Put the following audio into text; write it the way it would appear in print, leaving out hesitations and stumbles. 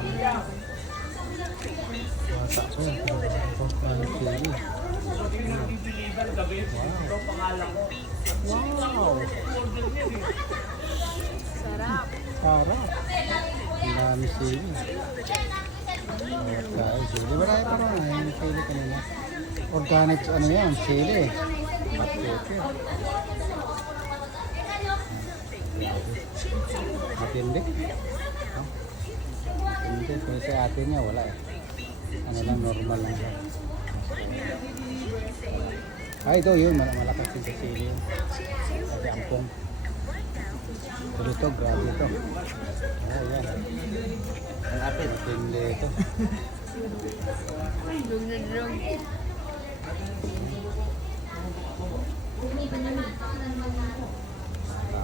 Bata ko yan. Ito, manong chili. Wow! Sarap. Sarap. Ang dami sili. Ayan guys, sili. Wala ito na. Yung sili kanina. Organic, ano yan, sili. Matipid. Matindi. Matindi. Kung sa atin niya, wala eh. Ano lang, normal lang siya. Ay, ito yun. Malakas yung sa sili yun. Ay, angkong. Pero ito, grabe ito. Ayan. Ang atin. Matindi ito. Drug.